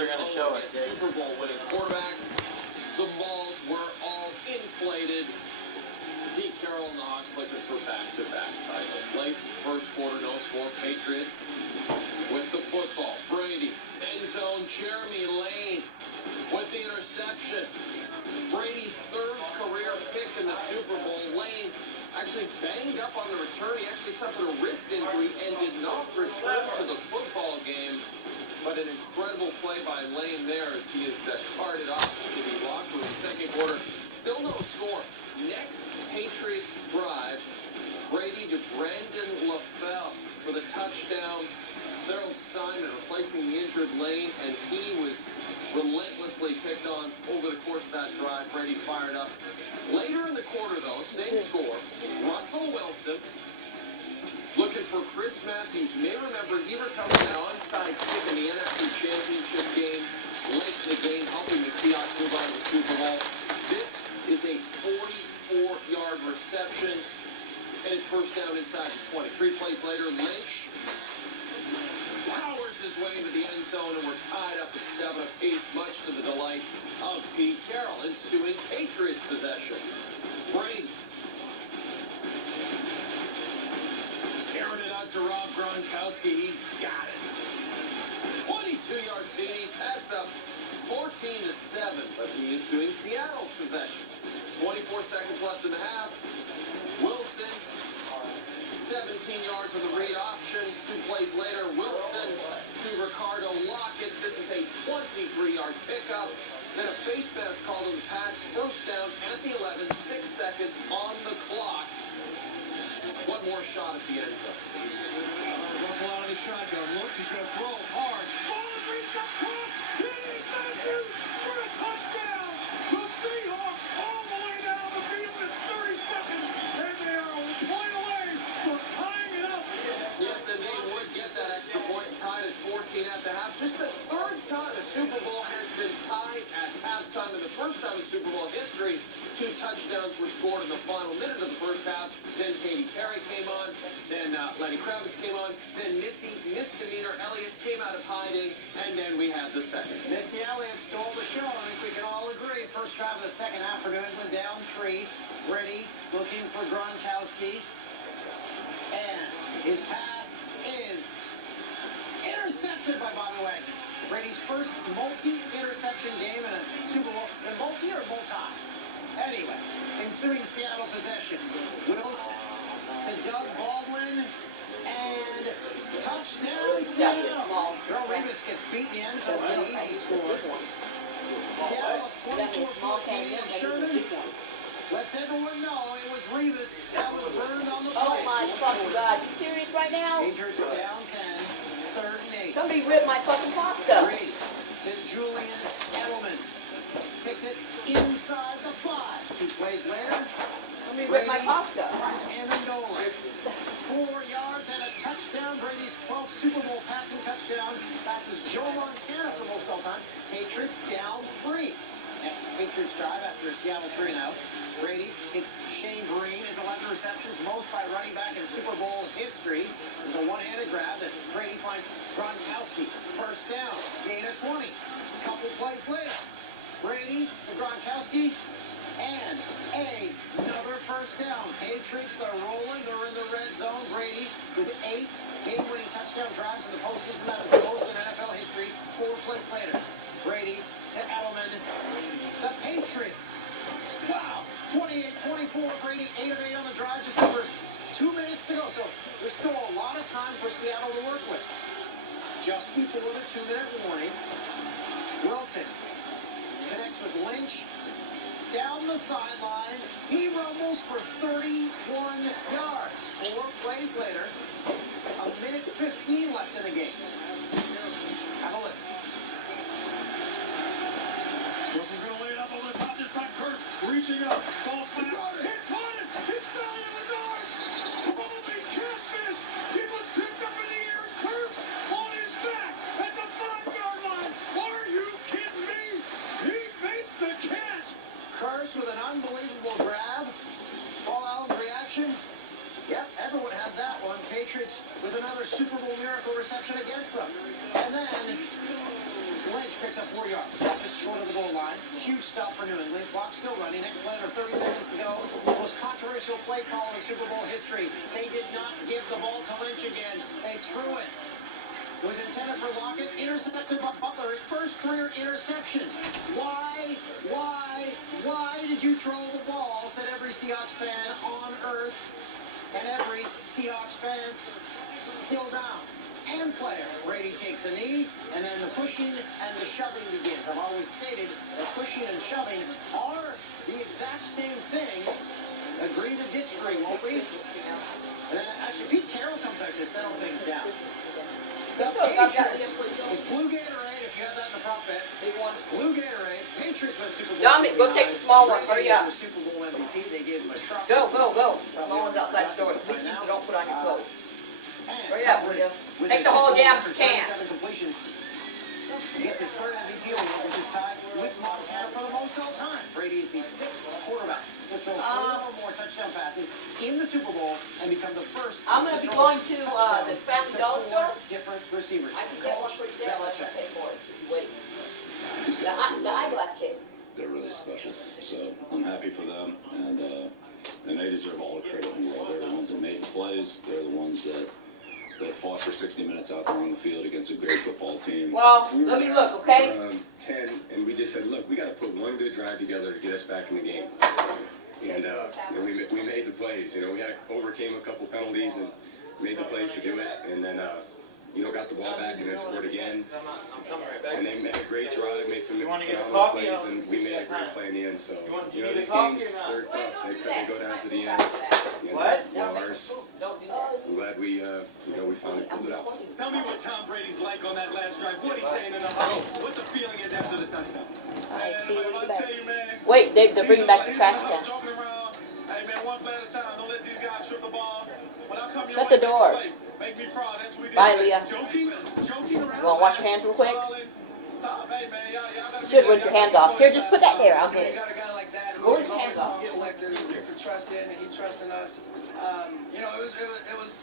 they're going to show it. Super Bowl winning quarterbacks. The balls were all inflated. Pete Carroll and the Hawks looking for back-to-back titles. Late first quarter, no score. Patriots with the football. Brady, end zone. Jeremy Lane with the interception. Brady's third career pick in the Super Bowl. Lane actually banged up on the return. He actually suffered a wrist injury and did not return to the football game. But an incredible play by Lane there as he is carted off to the locker room. Second quarter, still no score. Next Patriots drive, Brady to Brandon LaFell for the touchdown. Harold Simon replacing the injured Lane, and he was relentlessly picked on over the course of that drive. Brady fired up. Later in the quarter, though, same score. Russell Wilson looking for Chris Matthews. You may remember he recovered that onside kick in the NFC Championship game. Late in the game, helping the Seahawks move on to the Super Bowl. This is a 44-yard reception, and it's first down inside the 20. 3 plays later, Lynch powers his way into the end zone, and we're tied up at 7 apiece, much to the delight of Pete Carroll. Ensuing Patriots possession. Brady carrying it out to Rob Gronkowski. He's got it. 22-yard TD. That's up 14-7, but he is doing Seattle possession. 24 seconds left in the half. Wilson, 17 yards on the read option. 2 plays later, Wilson to Ricardo Lockett. This is a 23-yard pickup. Then a face mask called on the Pats. First down at the 11. 6 seconds on the clock. One more shot at the end zone. Russell out of the shotgun. Looks, he's going to throw hard. Ball is reached up close. Here's Matthews for a touchdown. The Seahawks all the way down the field in 30 seconds. And they are a point away from tying it up. Yes, and they would get that extra point and tied at 14 at the half. Just the third time a Super Bowl has been tied at halftime. And the first time in Super Bowl history, 2 touchdowns were scored in the final minute of the first half. Then Katy Perry came on. Then Lenny Kravitz came on. Then Misdemeanor Elliott came out of hiding. And then we had the second. Missy Elliott stole the show. I think we can all agree. First drive of the second half for New England, down 3. Brady looking for Gronkowski. And his pass is intercepted by Bobby Wagner. Brady's first multi-interception game in a Super Bowl. Is it multi or multi? Anyway, ensuing Seattle possession. Wilson to Doug Baldwin. And touchdown Seattle. Earl Revis gets beat in the end zone for the easy score. Seattle up 24-14, and Sherman lets everyone know it was Revis that was burned on the play. Oh my fucking God, you serious right now? Patriots down 10, 3rd and 8. Somebody ripped my fucking pasta. Brady to Julian Edelman. Takes it inside the 5. 2 plays later. Somebody ripped my pasta. Finds Amendola. 4 yards and a touchdown. Brady's 12th Super Bowl passing touchdown. Passes Joe Montana for most all time. Patriots down 3. Next Patriots drive after Seattle 3 and out. Brady hits Shane Vereen, his 11 receptions, most by running back in Super Bowl history. There's a one-handed grab that Brady finds Gronkowski. First down, gain of 20. Couple plays later, Brady to Gronkowski, and another first down. Patriots, they're rolling. They're in the red zone. Brady with 8 game-winning touchdown drives in the postseason. That is the most in NFL history. 4 plays later, Brady to Edelman. The Patriots. Wow. 28-24. Brady 8 of 8 on the drive. Just over 2 minutes to go. So there's still a lot of time for Seattle to work with. Just before the 2-minute warning, Wilson connects with Lynch. Down the sideline, he rumbles for 31 yards. 4 plays later, 1:15 left in the game. Have a listen. Wilson's going to lay it up over the top this time. Curse reaching up. Ball slam. He caught it. Inside of his arms. Holy catfish. He was tipped up in the air. Curse on his back at the 5-yard line. Are you kidding me? He makes the catch. Curse with an unbelievable grab. Paul Allen's reaction. Yep, everyone had that one. Patriots with another Super Bowl miracle reception against them. And then Lynch picks up 4 yards, just short of the goal line. Huge stop for New England. Clock still running. Next play under 30 seconds to go. Most controversial play call in Super Bowl history. They did not give the ball to Lynch again. They threw it. It was intended for Lockett, intercepted by Butler, his first career interception. Why did you throw the ball, said every Seahawks fan on earth, and every Seahawks fan still down. And player. Brady takes a knee, and then the pushing and the shoving begins. I've always stated that pushing and shoving are the exact same thing. Agree to disagree, won't we? Actually, Pete Carroll comes out to settle things down. The Patriots, with blue Gatorade, if you had that in the prop bet, blue Gatorade, Patriots win Super Bowl. Dominic, go take the small one. Hurry up. Super Bowl MVP. They gave him a truck. Go. Small one's outside the door. Please don't put on your clothes. Hurry up, will you? Take the whole damn can. Completions. He gets his third MVP award, which is tied with Montana for the most all time. Brady is the 6th quarterback to throw 4 or more touchdown passes in the Super Bowl and become the first. I'm going to be going to the Family Dollar store. Different receivers. I can get one for you. I'll pay for it. Wait. The eyeglass kid. They're really special, so I'm happy for them, and they deserve all the credit in the world. They're the ones that made the plays. They're the ones that fought for 60 minutes out there on the field against a great football team. Well, let me look, okay? 10, and we just said, look, we got to put one good drive together to get us back in the game. And we made the plays. You know, we overcame a couple penalties and made the plays to do it, and then got the ball back and then scored again. And they made a great drive, made some phenomenal plays, and we made a great play in the end. So, these games, they're tough. They go down to the end. And, ours, I'm glad we finally pulled it out. Tell me what Tom Brady's like on that last drive. What he's saying in the huddle. What the feeling is after the touchdown. Wait, they're bringing back the trash can. Hey, man, one play at a time. Don't let these guys shoot the ball. When I come Shut the door. Make me proud. That's what we did. Bye, Leah. Joking around. You want to wash your hands real quick? Hey, man, y'all Should rinse your hands off. Here, just put that there. I'll get it. You got a guy like that Go who's rinse your hands off. collector you can trust in, and he trusts in us.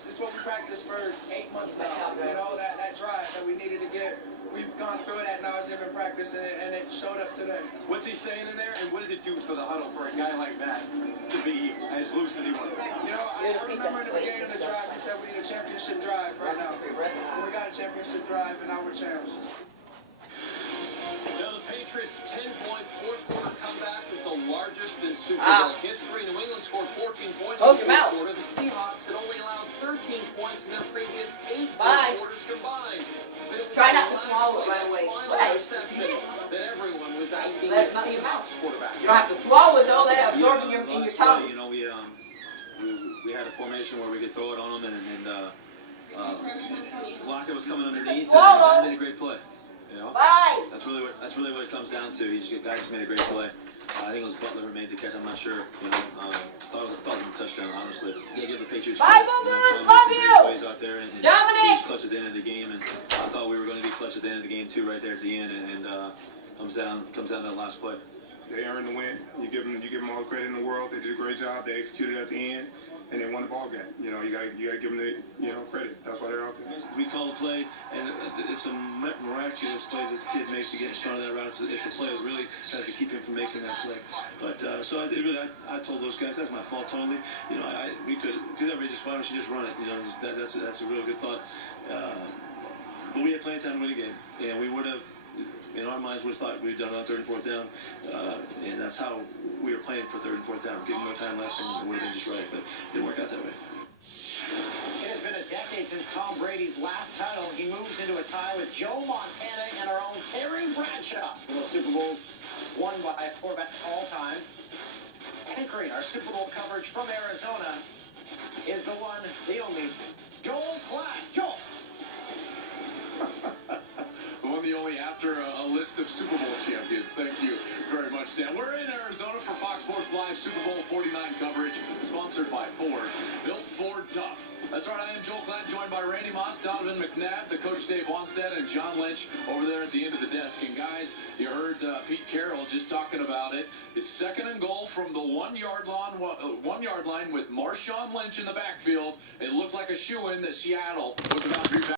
It's what we practiced for 8 months now. That drive that we needed to get. We've gone through it at nauseam in practice, and it showed up today. What's he saying in there, and what does it do for the huddle for a guy like that to be as loose as he was? I remember in the beginning of the drive, he said we need a championship drive right now. And we got a championship drive, and now we're champs. Now the Patriots' 10-point fourth-quarter comeback was the largest in Super Bowl history. New England scored 14 points in the fourth quarter. The Seahawks had only allowed 13 points in their previous 8 fourth quarters combined. But it was Try not to swallow it right away. Interception that everyone was asking the Seahawks quarterback. You don't have to swallow it, though. They absorb in your tongue. We had a formation where we could throw it on them, and Lockett was coming underneath, and he did a great play. Bye. That's really what it comes down to. Guy just made a great play. I think it was Butler who made the catch. I'm not sure. Thought it was a touchdown. Honestly, you gotta give the Patriots Bye, credit. love you. Plays out there, and Dominic. he was clutch at the end of the game, and I thought we were going to be clutch at the end of the game too, right there at the end, and comes down to that last play. They earned the win. You give them all the credit in the world. They did a great job. They executed at the end, and they won the ball game. You gotta give them the credit. That's why they're out there. We call a play, and it's a miraculous play that the kid makes to get in front of that route. It's a play that really tries to keep him from making that play. But I told those guys that's my fault totally. We could, because everybody just, why don't you just run it? That's a real good thought. But we had plenty of time to win the game, and we would have. In our minds, we thought we'd done it on 3rd and 4th down, and that's how we were playing for 3rd and 4th down. Given no time left, and it would have been just right, but it didn't work out that way. It has been a decade since Tom Brady's last title. He moves into a tie with Joe Montana and our own Terry Bradshaw. Those Super Bowls won by a quarterback all time. Anchoring our Super Bowl coverage from Arizona is the one, the only, Joel Klatt. Joel. One of the only after a list of Super Bowl champions. Thank you very much, Dan. We're in Arizona for Fox Sports Live Super Bowl 49 coverage, sponsored by Ford. Built Ford tough. That's right, I am Joel Klatt, joined by Randy Moss, Donovan McNabb, the coach Dave Wanstead, and John Lynch over there at the end of the desk. And guys, you heard Pete Carroll just talking about it. His 2nd and goal from the 1 yard line with Marshawn Lynch in the backfield. It looked like a shoo-in that Seattle was about to be back.